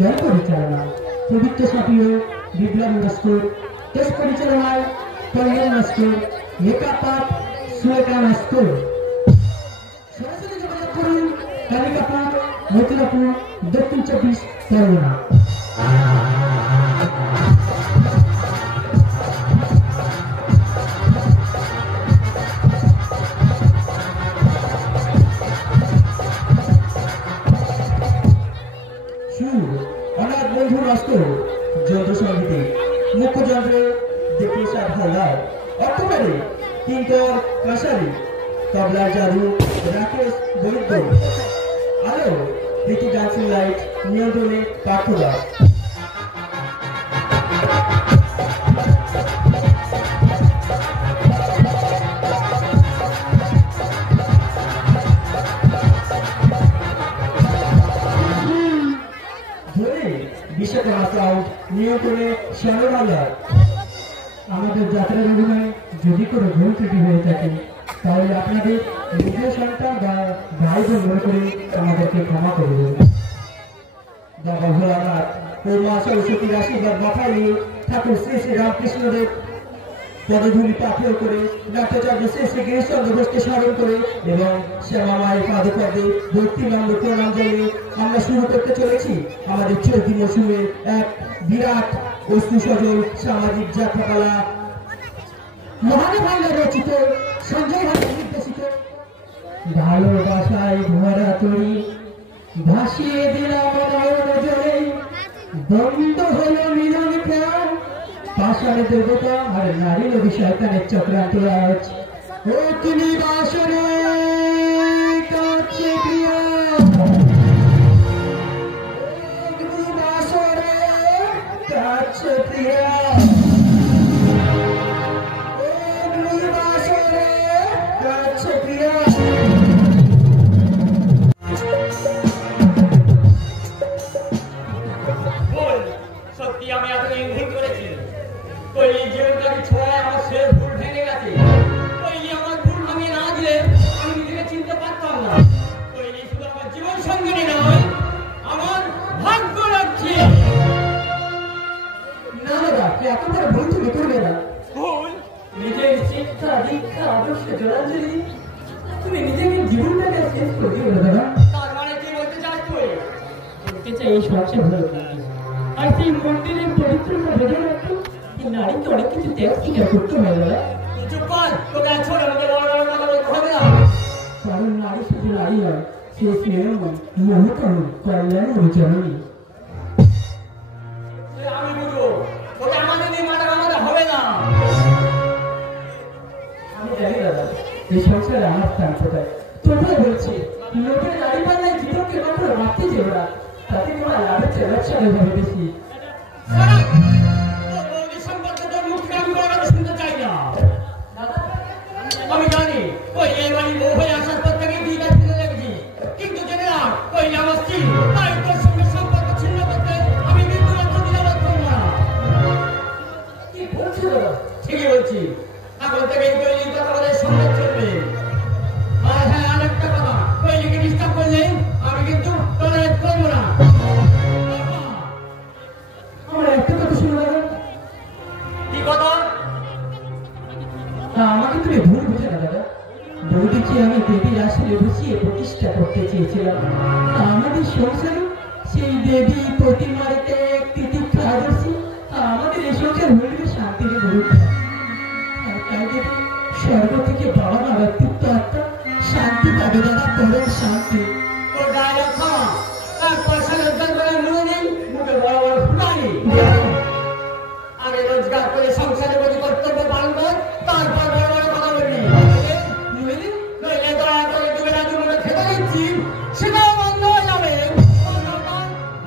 গান পরিচালনা পবিত্র সাপিও বিপ্লব নস্কর, টেস্ট পরিচালনায় কল্যাণ নস্কর, মেকআপ আপ সুলেখা নস্কর। সরাসরি যোগাযোগ করুন কালিকাপুর, মথুরাপুর, দক্ষিণ 24 পরগনা। অনাথ বন্ধু নস্কর, যন্ত্র সঙ্গীতে মুখ্য যন্ত্রে দেবপ্রসাদ হালদার, অর্থকারে কিঙ্কর কাশারি, তবলার জাদু রাকেশ বৈদ্য, আলো প্রীতি ডান্সিং লাইট, নিয়ন্ত্রণে পার্থ দাস। বিশ্বকর্মা সাউন্ড, নিয়ন্ত্রণে শ্যামল হালদার। আমাদের যাত্রার অভিনয় যদি কোনো ভুল ত্রুটি হয়ে থাকে তাহলে আপনাদের নিজের সন্তান বা ভাই বোন মনে করে আমাদেরকে ক্ষমা করে দেবেন। বাবা ভোলানাথ ও মা সরস্বতীর আশীর্বাদ মাথায় নিয়ে ঠাকুর শ্রী শ্রী রামকৃষ্ণদেব পদধূলি পাথেয় করে নাট্যাচার্য শ্রী শ্রী গিরিশচন্দ্র ঘোষকে স্মরণ করে এবং শ্যামা মায়ের পাদে পাদে ভক্তিমান্দ প্রণাম জানিয়ে আমরা শুরু করতে চলেছি আমাদের চলতি মৌসুমে এক বিরাট অশ্রু সজল সামাজিক যাত্রাপালা। মহাদেব হালদার রচিত, সঞ্জয় হালদার নির্দেশিত ভালোবাসায় ভরা তরি ভাসিয়ে দিলাম নজরে, বন্ধ হলো মিলন প্রাণ, পাষাণে দেবতা আর নারী নদী শয়তানের চক্রান্ত আজ। ও তুমি বাসরে কাছে প্রিয়া, বাসরে কাছে প্রিয়া, বাসরে কাছে প্রিয়া। সত্যি আমি এতদিন ভুল করেছি। ওই জীবনটাকে ছোঁয়া আমার সে ভুল ভেঙে গেছে। ওই আমার ভুল ভাঙিয়ে না দিলে আমি নিজেকে চিনতে পারতাম না। ওই শুধু আমার জীবন সঙ্গিনী নয়, আমার ভাগ্য রাখছে। না দাদা, একেবারে ভুল তুমি করবে না। ভুল নিজের শিক্ষা দীক্ষা আদর্শে জোরাঞ্জলি তুমি নিজেকে জীবনটাকে শেষ করে দিও দাদা। তার মানে কি বলতে চাস তুই? বলতে চাই এই সংসার ভালো থাকে আর সেই মন্দিরের পবিত্রতা বেঁধে রাখতো নারীকে অনেক কিছু ত্যাগ স্বীকার করতে হয় দাদা। চুপ কর, তোকে আর ছোট আমাকে বড় বড় কথা বলতে হবে না। কারণ নারী শুধু নারী হয়, সে স্নেহময়, মোহতরুণ, কল্যাণময় জননী। আমি বুঝবো তোকে আমাদের নিয়ে মাথা ঘামাতে হবে না। আমি জানি দাদা এই সংসারে আমার স্থান কোথায়। তোমরা বলছি লোকের নারী পাল্লায় জীবনকে মাত্র মারতে যেও না, তাতে তোমার লাভের চেয়ে ব্যবসায় হবে বেশি। আমি জানি ওই এই বাড়ি বউ হয়ে আসার পর থেকে দুই কাজ ফেলে রেখেছি, কিন্তু জেনে না ওই আমার স্ত্রী, তাই তোর সঙ্গে সম্পর্ক ছিন্ন করতে আমি মৃত্যুদণ্ড দিলাম না। কি বলছো দাদা? ঠিকই বলছি, এখন থেকে এই কথা বলে সঙ্গে চলবে। আর হ্যাঁ, আরেকটা কথা, ওই লিখে ডিস্টার্ব করলে আমি কিন্তু টলারেট করবো না। আমার একটা কথা শুনো দাদা। কি কথা? আমাকে তুমি ভুল বুঝে না দাদা। বৌদিকে আমি দেবীর আসলে বসিয়ে প্রতিষ্ঠা করতে চেয়েছিলাম। আমাদের সংসারে সেই দেবী প্রতিমার ত্যাগ তিতিক্ষা আদর্শী আমাদের এই সংসার হইবে শান্তির মুহূর্ত। আর তাই দেবী স্বর্গ থেকে বাবা মারা তৃপ্ত আত্মা শান্তি পাবে দাদা, পরের শান্তি। তোর গায়ে রাখা আর পয়সা রোজগার করার মনে নেই, মুখে বড় বড় ফুটানি। আগে রোজগার করে সংসারের প্রতি কর্তব্য পালন কর, তারপর বড় বড় কথা বলবি। নইলে দয়া করে ডুবে না ডুবে খেতে দিচ্ছি, সেটাও বন্ধ হয়ে যাবে।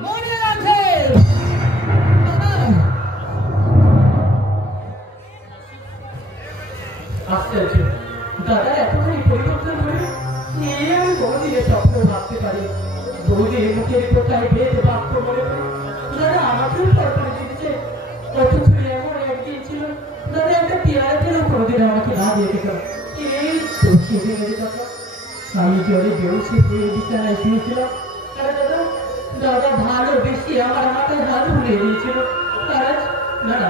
মনে রাখে আশ্চর্য দাদা এতখানি পরিবর্তন করে এই আমি বৌদির স্বপ্ন ভাবতে পারি। বৌদির মুখের কোথায় ভেদ বাক্য মনে করে দাদা আমাকেও কল্পনা দিচ্ছে। অথচ এমন একদিন ছিল দাদা একটা পেয়ারা পেলেও কোনোদিন আমাকে না দিয়ে দিত। এই তো খেতে গেলে কথা আমি জলে বেউসে দিয়ে বিছানায় শুয়েছিলাম। আরে দাদা দাদা ভালো দেশে আমার মাথায় হাত বুলিয়ে দিয়েছিল, তারা না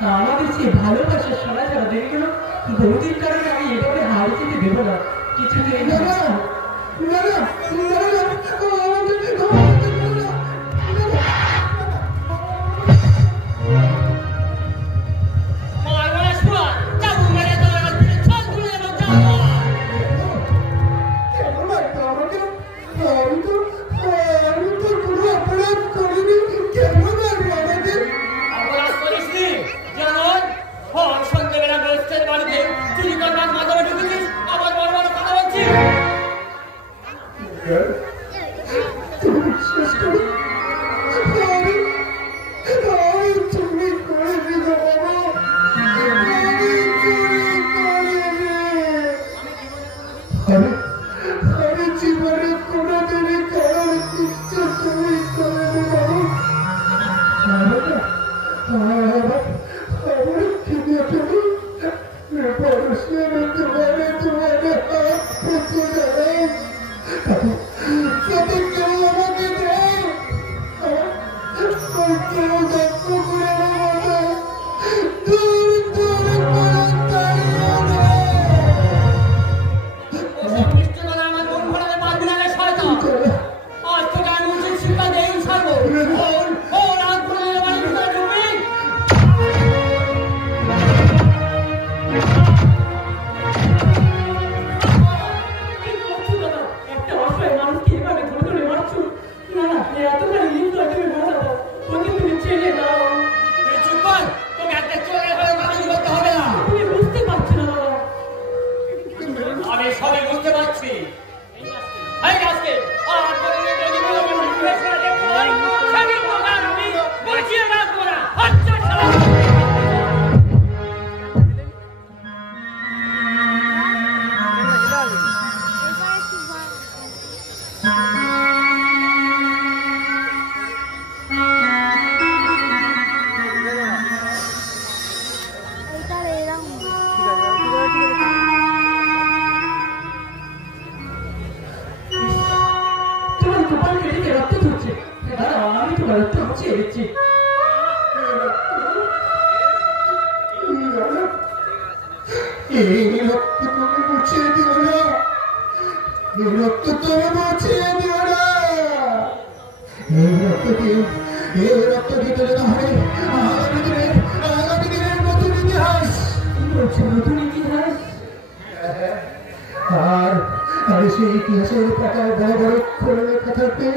না আমাদের সেই ভালোবাসার সোনা ছাড়া দেরি গেল। বহুদিন কারণে আমি এভাবে হার যেতে দেবো না, কিছুতেই না। সেই ইতিহাসের পাতায় বড় বড় করে লেখা থাকবে,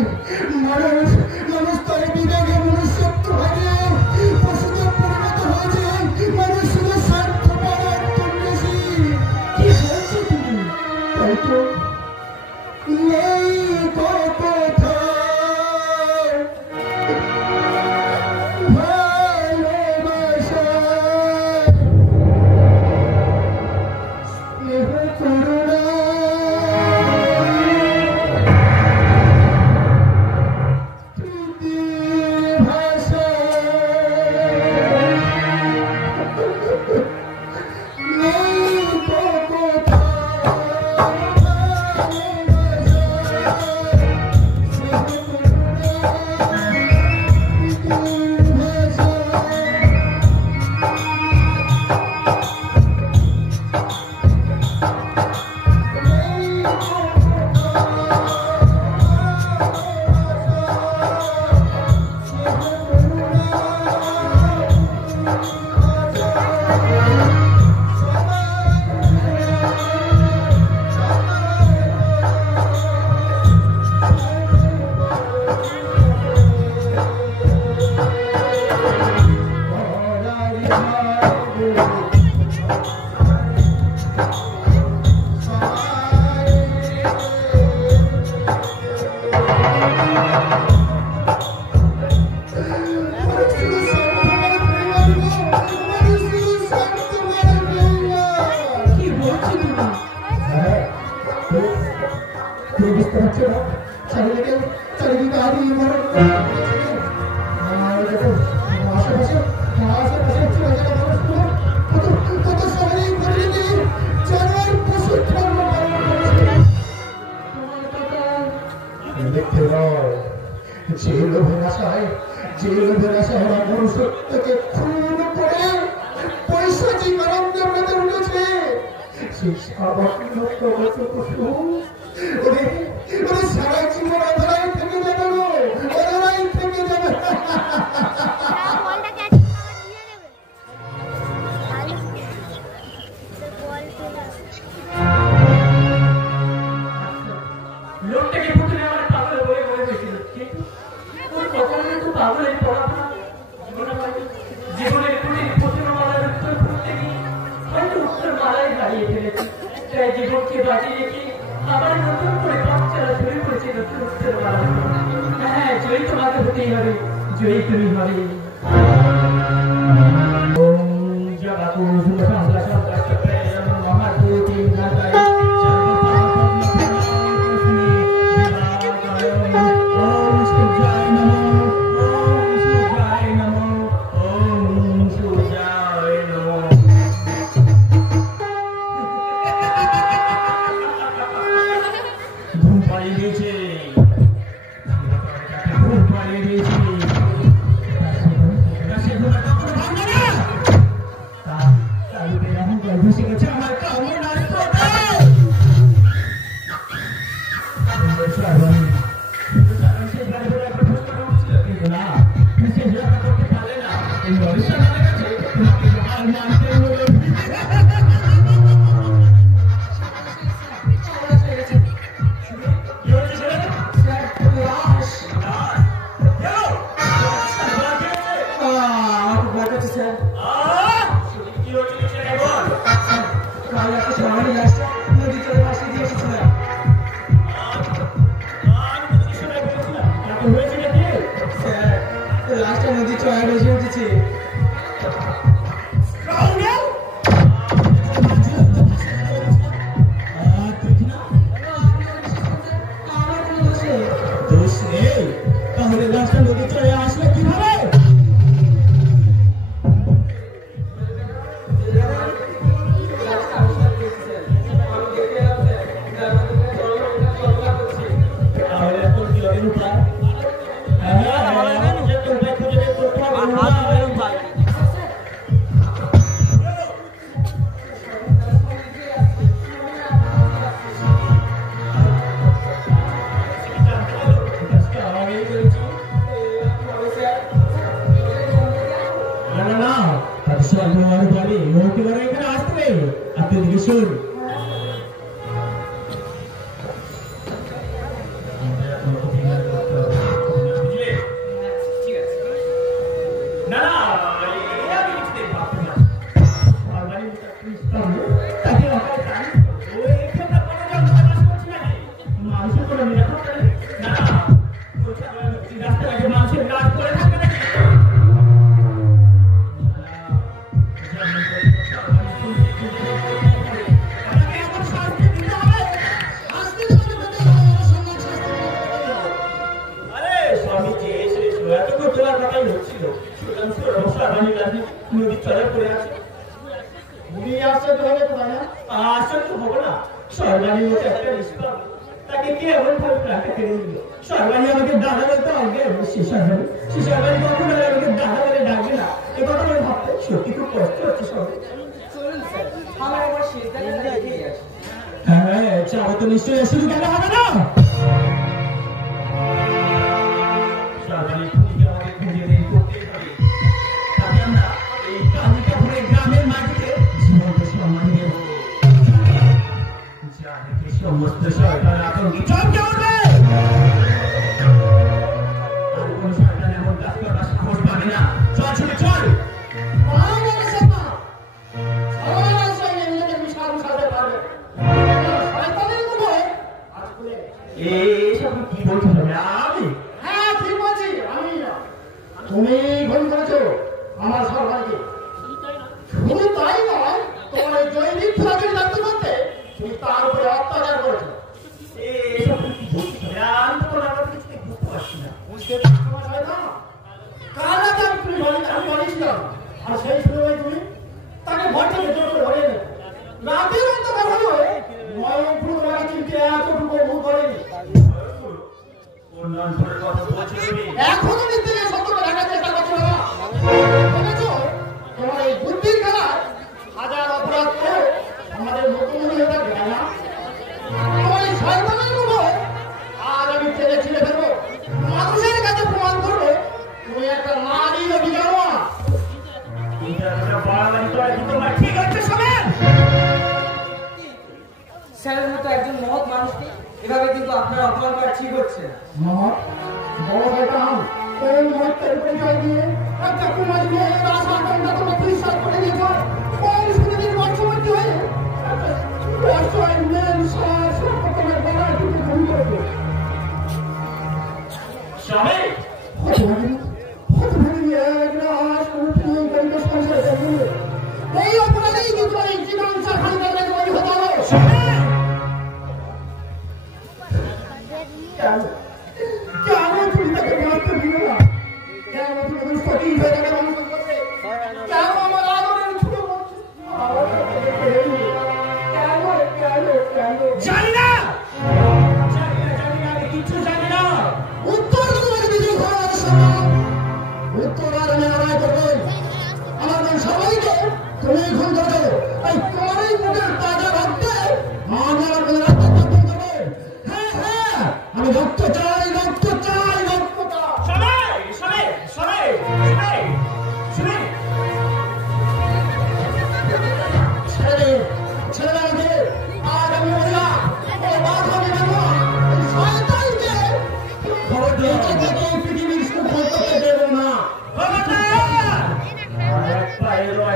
মানুষ মানুষ তার বিবেকে মনুষ্যত্ব হারিয়ে পশুতে পরিণত হয়েছে। মানুষ শুধু স্বার্থ পাওয়ার বেশি। কি বলছো তুমি? তাই তো নেই কোনো কথা ভালোবাসা স্নেহ করুণা যে লোভের আশায় জীবনের শহরা মনুষ্যকে খুন করে পয়সা যে আনন্দের মধ্যে উঠেছে সেই সামান্য পশু ওরে সারা জীবন অধরাই থেকে যাবে অধরাই থেকে যাবে। লোকটাকে প্রথমে আমার পাগল বলে মনে হয়েছিল, কিন্তু ওর কখনো তো পাগলের পড়াশোনা জীবনের প্রশ্নমালার উত্তর করতে গিয়ে হয়তো উত্তর মালাই হারিয়ে ফেলেছি। তাই জীবনকে বাঁচিয়ে রেখে আবার নতুন করে পথ চলা শুরু করেছে নতুন উত্তর মালা। হ্যাঁ, জয়ী তোমাকে হতেই হবে, জয়ী তুমি হবে। নদী চড়া বেশি উঠেছে। তাহলে লাশটা নদী চড়ে আসলে কিভাবে? চাওয়া তো নিশ্চয়ই শুরু কেন হবে না? গ্রামের মাটিতে জীবনকে সম্মান দেব। সমস্ত সরকার আতঙ্কি চমকে উঠবে। আর কোন সরকার এমন কাজ করার সাহস পাবে না। চল ছুটে চল। কি বলছো আমি? হ্যাঁ ঠিক বলছি, আমি তুমি ভুল করেছো আমার সরকারকে। শুধু তাই নয়, তোমার জৈবিক ফ্লাগের লাগতে করতে তুমি তার উপরে অত্যাচার করেছো। আমি বলেছিলাম, আর সেই সময় তুমি তাকে ঘর থেকে জোর করে ধরে নেবে। রাতের অন্তকার হলো নয়নপুর তোমাকে চিনতে এতটুকু ভুল করেনি। এখনো নিতে সত্যটা দেখার চেষ্টা করছো। কিন্তু আপনার অপমান করা ঠিক হচ্ছে না। মহৎ বড় বেটাম কোন মহত্বের পরিচয় দিয়ে একটা কুমারী মেয়ের আশা আকাঙ্ক্ষা তোমরা বিশ্বাস করে দিয়েছ। কোন সুযোগের বর্ষবর্তী হয়ে বর্ষয় মেয়ের সার সম্পর্কের বেলায় তুমি ঘুম করবে। স্বামী এই অপরাধী কিন্তু এই জীবন সাফাই করে তৈরি হতে হবে। কেন তুমি তাকে মারতে দিলে না? কেন তুমি সঠিক হয়ে যাবে মানুষ করবে? কেন আমার আদরের ছোট জানি না, আমি কিছু জানি না। উত্তর তোমার বিজয় করার সময় উত্তর আর আমি লড়াই করবেন। আমাদের সবাইকে তুমি খুন করো। এই তোমারই মুখের তাজা রক্তে আমি আমার কোনো রক্ত তর্পণ করবে। হ্যাঁ হ্যাঁ, আমি রক্ত চাই, রক্ত চাই, রক্ত চাই। ছেড়ে ছেড়ে আমাকে। আজ আমি মহিলা ও বাদ হবে না। এই শয়তানকে খবর দিয়ে থেকে পৃথিবীর সুখ ভোগ করতে দেব না।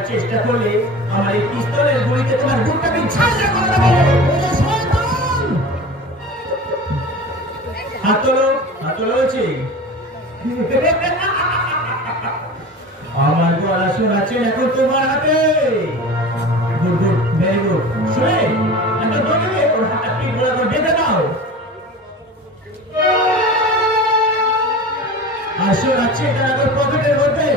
চেষ্টা করলে আমার এই পিস্তলের গুলিতে তোমার বুকটাকে ঝাঁঝা করে দেবো। হাত তোলো হচ্ছে। আমার গলা শোনাচ্ছে এখন তোমার হাতে। Good good, very good. শুনে একটা দড়ি ওর হাতটা পিঠ বরাবর বেঁধে দাও। আর শোনাচ্ছে এটা এখন পকেটের মধ্যে।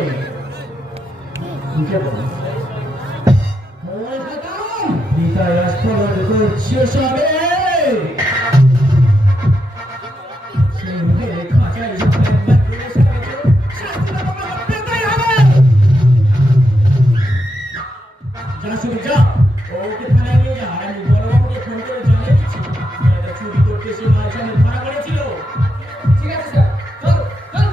শেষ হবে। যা ওকে থানায় নিয়ে যা। আমি বড়বাবুকে ফোন করে জানিয়ে দিচ্ছি চুরি করতে সে মায়ের সামনে ধরা পড়েছিল। ঠিক আছে স্যার, চল চল।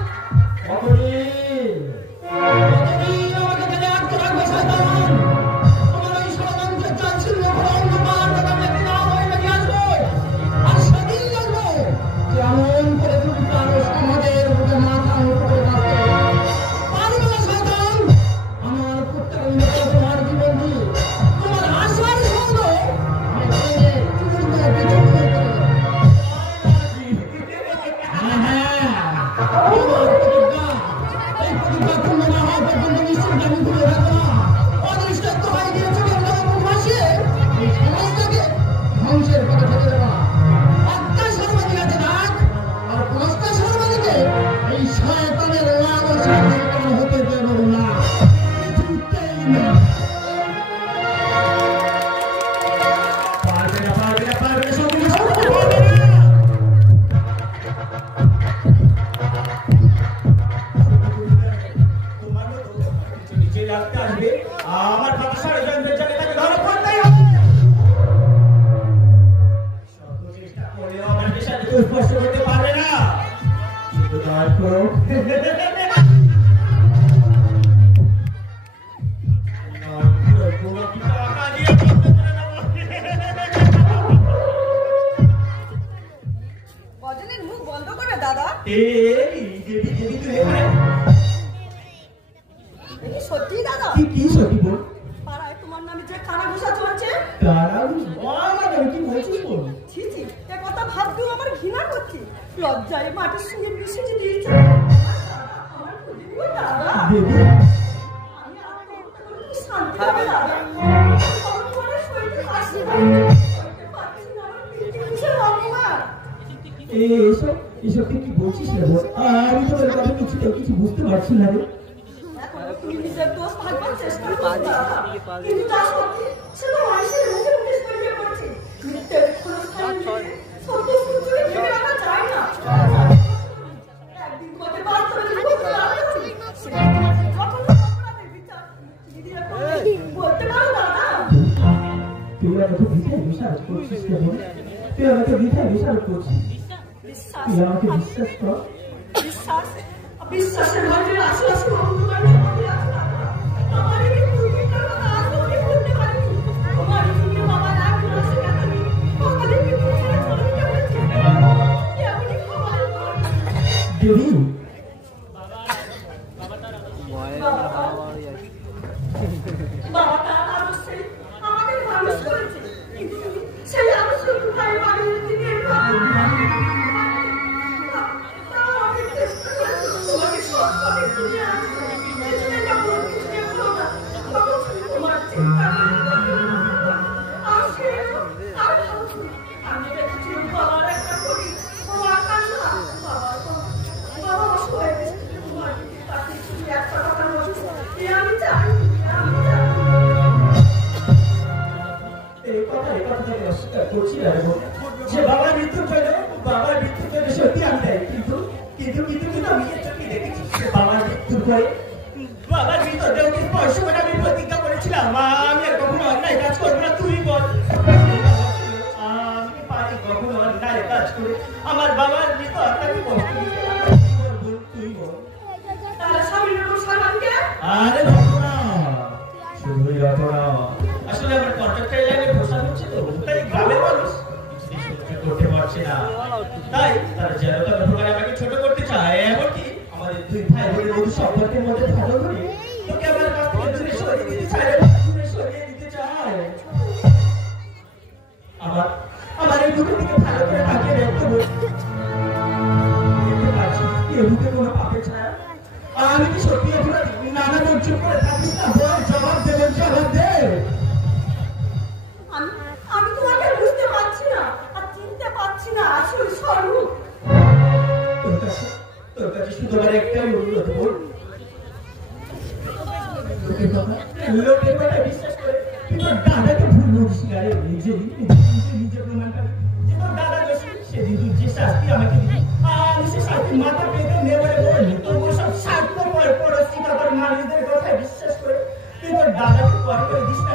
আমার কথা ষড়যন্ত্রের জন্য তাকে ধরা পড়তেই হবে। শত চেষ্টা করেও আমাদের সাথে কেউ স্পর্শ করতে পারবে না। শুধু দাঁড় করো। বজনের মুখ বন্ধ করে দাদা। সত্যি দাদা? কি সত্যি বল? পাড়ায় তোমার নামে যে কানাঘুষা চলছে। কি বলছিস বল? ছি ছি, এ কথা ভাবতেও আমার ঘৃণা করছে। লজ্জায় মাটির সঙ্গে মিশে যে দিয়েছে আমার খুঁজে দাদা। আমি শান্তি হবে দাদা। তোমার শরীরে হাসি করতে পারছি না। কিসের অপমান? এসব কি বলছিস না বল? আমি তো কথা কিছু বুঝতে পারছি না রে। তুমি নিজের দোষ ভাববার চেষ্টা করছো কিন্তু তা সত্যি শুধু মানুষের মুখে মুখে ছড়িয়ে পড়ছে। মিথ্যের কোনো স্থান নেই, সত্য সূত্রে ভেবে রাখা যায় না। একদিন হতে বাস্তবে বলতে লাগছে যখন অপরাধের বিচার দিদিরা বলতে পারো দাদা। তুই আমাকে মিথ্যা বিশ্বাস করছিস কেন? তুই আমাকে মিথ্যা বিশ্বাস করছিস? তুই আমাকে বিশ্বাস কর। বিশ্বাসের ঘরে আশপাশে অন্ধকার জমে আছে দাদা। আমার এই পূর্বিকার কথা আজ অবধি বলতে পারিনি। আমার এই বাবা এক মাসে গেছে সকালে পিছনে চলে গেছে। বাবা তার আদর্শে আমাদের মানুষ করেছে, কিন্তু সেই আদর্শ ভাই মানুষের দিকে আমাকে চেষ্টা করেছে তোমাকে সব পথে ফিরে আনতে। পেছনে যখন কিছু দেখলো না, তখন তোমার চিন্তা আর ভাবছি আমি দেখেছি বাবার একটা করি বাবা কান্না, বাবা অসহায় তোমার তাকে শুধু একটা কথা বলছি, আমি চাই এই কথা থেকে অস্বীকার করছি না যে বাবার মৃত্যু পেলে সত্যি আমি দেয়, কিন্তু আমি এর চোখে দেখেছি বাবার মৃত্যুর পরে বাবার মৃতদেহকে স্পর্শ করে আমি প্রতিজ্ঞা করেছিলাম আমি আর কখনো অন্যায় কাজ করবো না। তুই বল আমি পারি কখনো অন্যায় কাজ করে আমার বাবার মৃত আত্মাকে কষ্ট দিতে? তুই বল। তাহলে স্বামীর উপর সালমানকে আরে শুধুই রটনা, আসলে আমার কন্ট্রাক্টর লাইনে বসা হচ্ছে তো, তাই গ্রামের মানুষ করতে পারছে না, তাই তারা যেন তেন প্রকারে আমাকে ছোট করতে চায়। এমনকি আমাদের দুই ভাই বোনের মধ্যে সম্পর্কের মধ্যে ভালো করে তোকে আমার কাছ থেকে দূরে সরিয়ে দিতে চায়, দূরে সরিয়ে দিতে চায়। আমার এই দুটো দিকে ভালো করে তাকিয়ে দেখতে পারছি এর বুকে কোনো পাপের ছায়া। আমি কি সত্যি অপরাধী? নানা চুপ করে থাকিস না, বল, জবাব দে, জবাব দে। আমি তোমাকে বুঝতে পারছি না আর চিনতে পারছি না আসল স্বরূপ। তোর কাছে শুধু আমার একটাই অনুরোধ, বল লোকের কথা বিশ্বাস করে তুই তোর দাদাকে ভুল বুঝিস না রে। নিজে প্রমাণ কর যে তোর দাদা দোষী। সেদিন তুই যে শাস্তি আমাকে দিবি আমি সে শাস্তি মাথা পেতে নেবারে বললি তোর সব স্বার্থপর পরশ্রী তারপর মানুষদের কথা বিশ্বাস করে তুই তোর দাদাকে পরে করে দিস না।